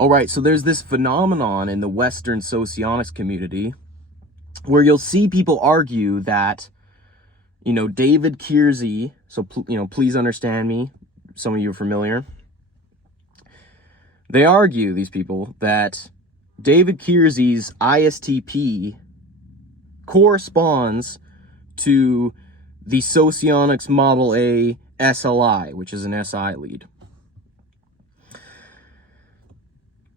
All right, so there's this phenomenon in the Western socionics community where you'll see people argue that, David Keirsey, so, please understand me, some of you are familiar. They argue, these people, that David Keirsey's ISTP corresponds to the Socionics Model A SLI, which is an SI lead.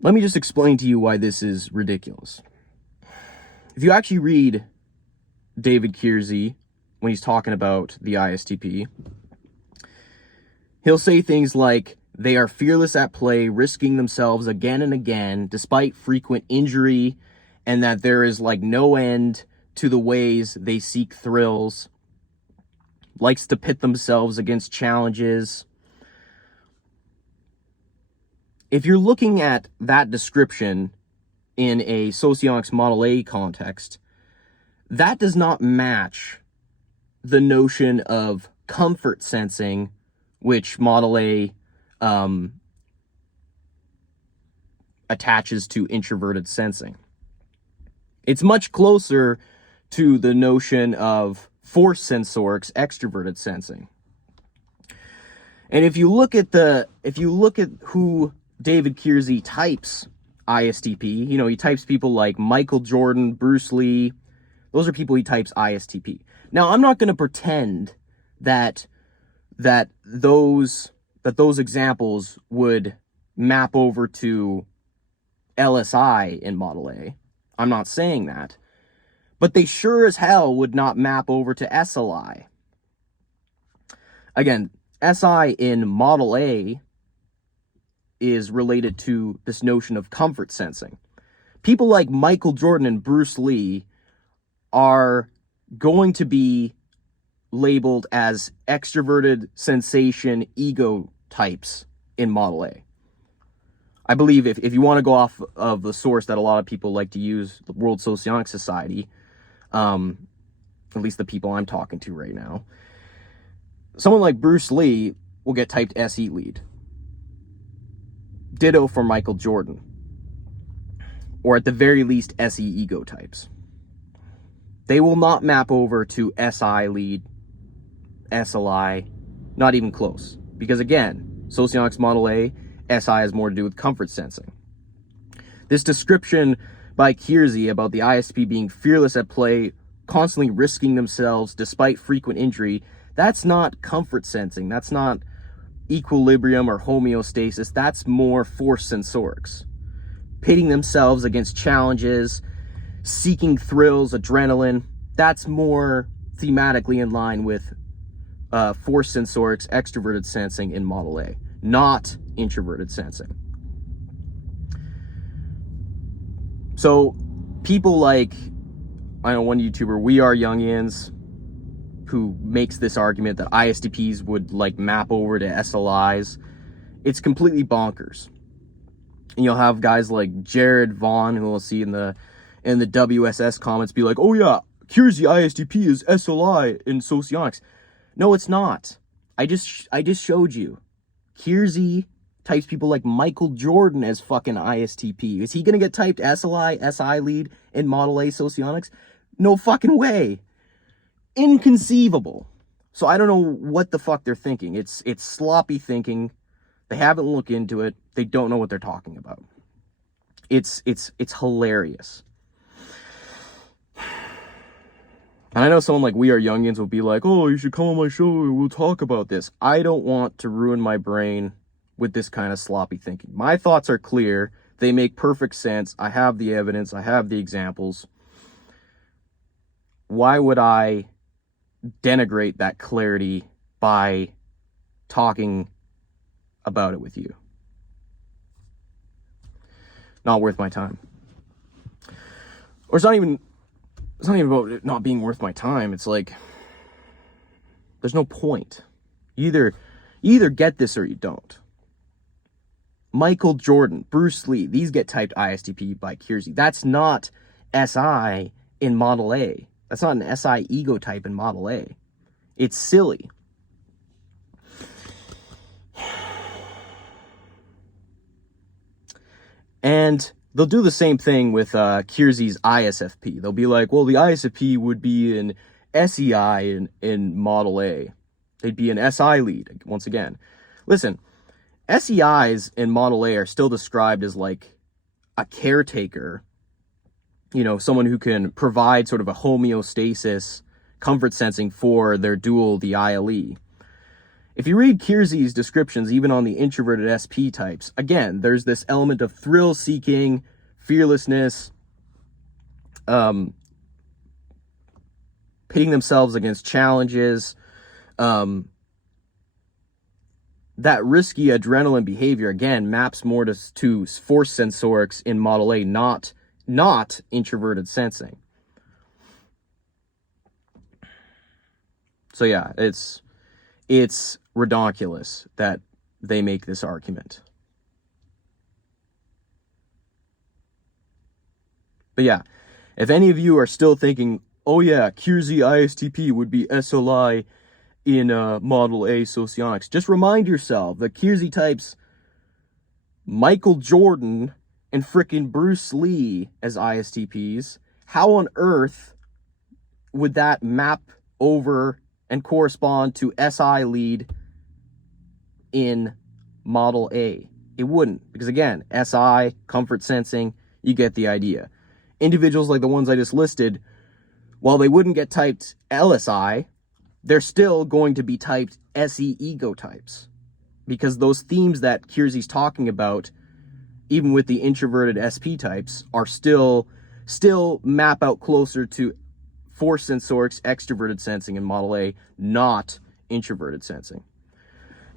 Let me just explain to you why this is ridiculous. If you actually read David Keirsey when he's talking about the ISTP, he'll say things like, they are fearless at play, risking themselves again and again, despite frequent injury, and that there is no end to the ways they seek thrills, likes to pit themselves against challenges. If you're looking at that description in a Socionics Model A context, that does not match the notion of comfort sensing, which Model A attaches to introverted sensing. It's much closer to the notion of force sensorics, extroverted sensing. And if you look at who David Keirsey types ISTP, he types people like Michael Jordan, Bruce Lee. Those are people he types ISTP. Now, I'm not going to pretend that those examples would map over to LSI in Model A. I'm not saying that. But they sure as hell would not map over to SLI. Again, SI in Model A is related to this notion of comfort sensing. People like Michael Jordan and Bruce Lee are going to be labeled as extroverted sensation ego types in Model A. I believe if you want to go off of the source that a lot of people like to use, the World Socionic Society, at least the people I'm talking to right now, someone like Bruce Lee will get typed SE lead. Ditto for Michael Jordan. Or at the very least, SE ego types. They will not map over to SI lead, SLI, not even close. Because again, Socionics Model A, SI has more to do with comfort sensing. This description by Keirsey about the ISP being fearless at play, constantly risking themselves despite frequent injury, that's not comfort sensing. That's not equilibrium or homeostasis. That's more force sensorics. Pitting themselves against challenges, seeking thrills, adrenaline. That's more thematically in line with force sensorics, extroverted sensing in Model A, not introverted sensing. So people like, I know one YouTuber, We Are Youngians, who makes this argument that ISTPs would map over to SLIs. It's completely bonkers. And you'll have guys like Jared Vaughn, who we'll see in the WSS comments, be like, oh yeah, Keirsey ISTP is SLI in Socionics. No, it's not. I just showed you. Keirsey types people like Michael Jordan as fucking ISTP. Is he gonna get typed SLI, SI lead in Model A Socionics? No fucking way. Inconceivable. So I don't know what the fuck they're thinking. It's sloppy thinking. They haven't looked into it. They don't know what they're talking about. It's hilarious. And I know someone like We Are Youngians will be like, oh, you should come on my show and we'll talk about this. I don't want to ruin my brain with this kind of sloppy thinking. My thoughts are clear. They make perfect sense. I have the evidence. I have the examples. Why would I denigrate that clarity by talking about it with you? Not worth my time. Or it's not even about it not being worth my time. It's like, there's no point. You either get this or you don't. Michael Jordan, Bruce Lee, these get typed ISTP by Keirsey. That's not SI in Model A. That's not an SI ego type in Model A. It's silly. And they'll do the same thing with Keirsey's ISFP. They'll be like, well, the ISFP would be an SEI in Model A. They'd be an SI lead, once again. Listen, SEIs in Model A are still described as like a caretaker, you know, someone who can provide sort of a homeostasis, comfort sensing for their dual, the ILE. If you read Keirsey's descriptions, even on the introverted SP types, again, there's this element of thrill-seeking, fearlessness, pitting themselves against challenges, that risky adrenaline behavior, again, maps more to force sensorics in Model A, not introverted sensing. So yeah, it's redonkulous that they make this argument. But yeah, if any of you are still thinking, oh yeah, Keirsey ISTP would be SLI in Model A Socionics, just remind yourself that Keirsey types Michael Jordan and frickin' Bruce Lee as ISTPs. How on earth would that map over and correspond to SI lead in Model A? It wouldn't, because again, SI, comfort sensing, you get the idea. Individuals like the ones I just listed, while they wouldn't get typed LSI, they're still going to be typed SE ego types, because those themes that Keirsey's talking about, even with the introverted SP types, are still map out closer to force sensorics, extroverted sensing in Model A, not introverted sensing.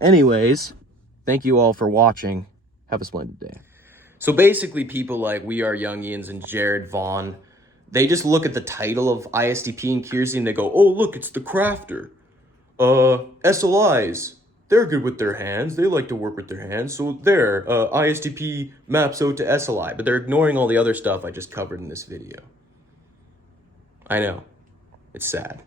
Anyways, thank you all for watching. Have a splendid day. So basically, people like We Are Jungians and Jared Vaughn, they just look at the title of ISTP and Keirsey and they go, oh, look, it's the crafter. SLIs, they're good with their hands. They like to work with their hands. So there, ISTP maps out to SLI. But they're ignoring all the other stuff I just covered in this video. I know. It's sad.